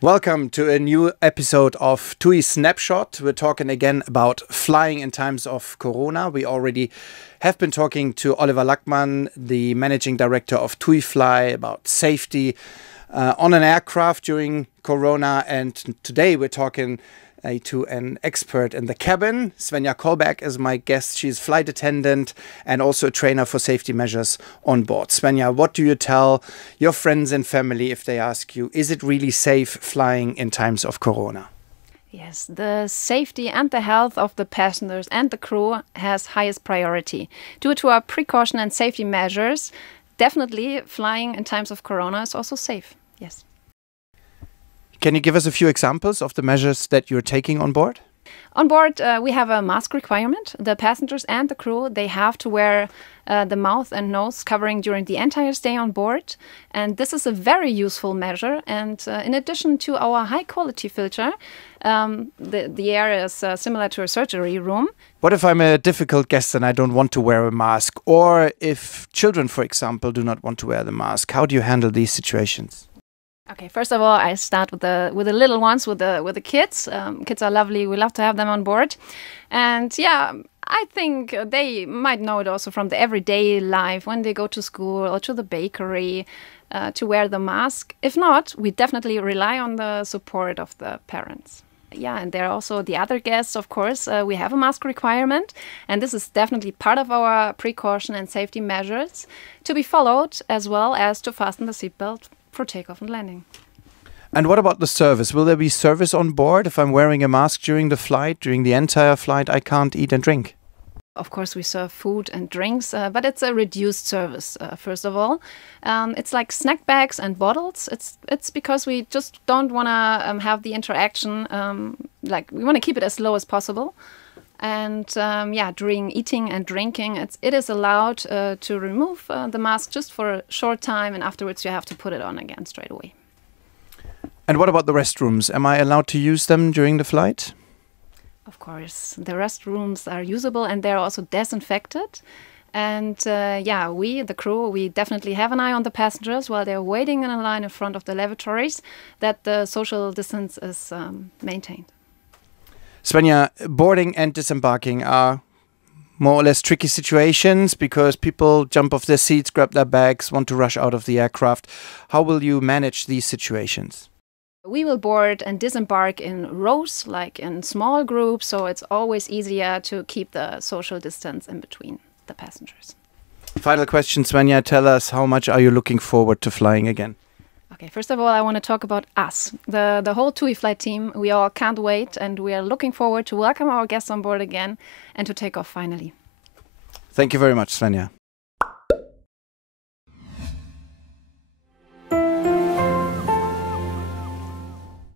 Welcome to a new episode of TUI Snapshot. We're talking again about flying in times of Corona. We already have been talking to Oliver Lackmann, the managing director of TUI Fly, about safety on an aircraft during Corona. And today we're talking to an expert in the cabin. Svenja Kolberg is my guest. She's flight attendant and also a trainer for safety measures on board. Svenja, what do you tell your friends and family if they ask you, is it really safe flying in times of Corona? Yes, the safety and the health of the passengers and the crew has highest priority. Due to our precaution and safety measures, definitely flying in times of Corona is also safe. Yes. Can you give us a few examples of the measures that you're taking on board? On board, we have a mask requirement. The passengers and the crew, they have to wear the mouth and nose covering during the entire stay on board. And this is a very useful measure. And in addition to our high-quality filter, the air is similar to a surgery room. What if I'm a difficult guest and I don't want to wear a mask? Or if children, for example, do not want to wear the mask? How do you handle these situations? Okay, first of all, I start with the little ones, with the kids. Kids are lovely. We love to have them on board. And yeah, I think they might know it also from the everyday life when they go to school or to the bakery to wear the mask. If not, we definitely rely on the support of the parents. Yeah, and there are also the other guests, of course. We have a mask requirement, and this is definitely part of our precaution and safety measures to be followed, as well as to fasten the seatbelt for takeoff and landing. And what about the service? Will there be service on board? If I'm wearing a mask during the flight, during the entire flight, I can't eat and drink. Of course, we serve food and drinks, but it's a reduced service, first of all. It's like snack bags and bottles. It's because we just don't want to have the interaction, we want to keep it as low as possible. And during eating and drinking, it is allowed to remove the mask just for a short time, and afterwards you have to put it on again straight away. And what about the restrooms? Am I allowed to use them during the flight? Of course, the restrooms are usable and they're also disinfected. And we, the crew, we definitely have an eye on the passengers while they're waiting in a line in front of the lavatories, that the social distance is maintained. Svenja, boarding and disembarking are more or less tricky situations because people jump off their seats, grab their bags, want to rush out of the aircraft. How will you manage these situations? We will board and disembark in rows, like in small groups, so it's always easier to keep the social distance in between the passengers. Final question, Svenja. Tell us, how much are you looking forward to flying again? Okay, first of all, I want to talk about us. The whole TUI flight team, we all can't wait, and we are looking forward to welcome our guests on board again and to take off finally. Thank you very much, Svenja.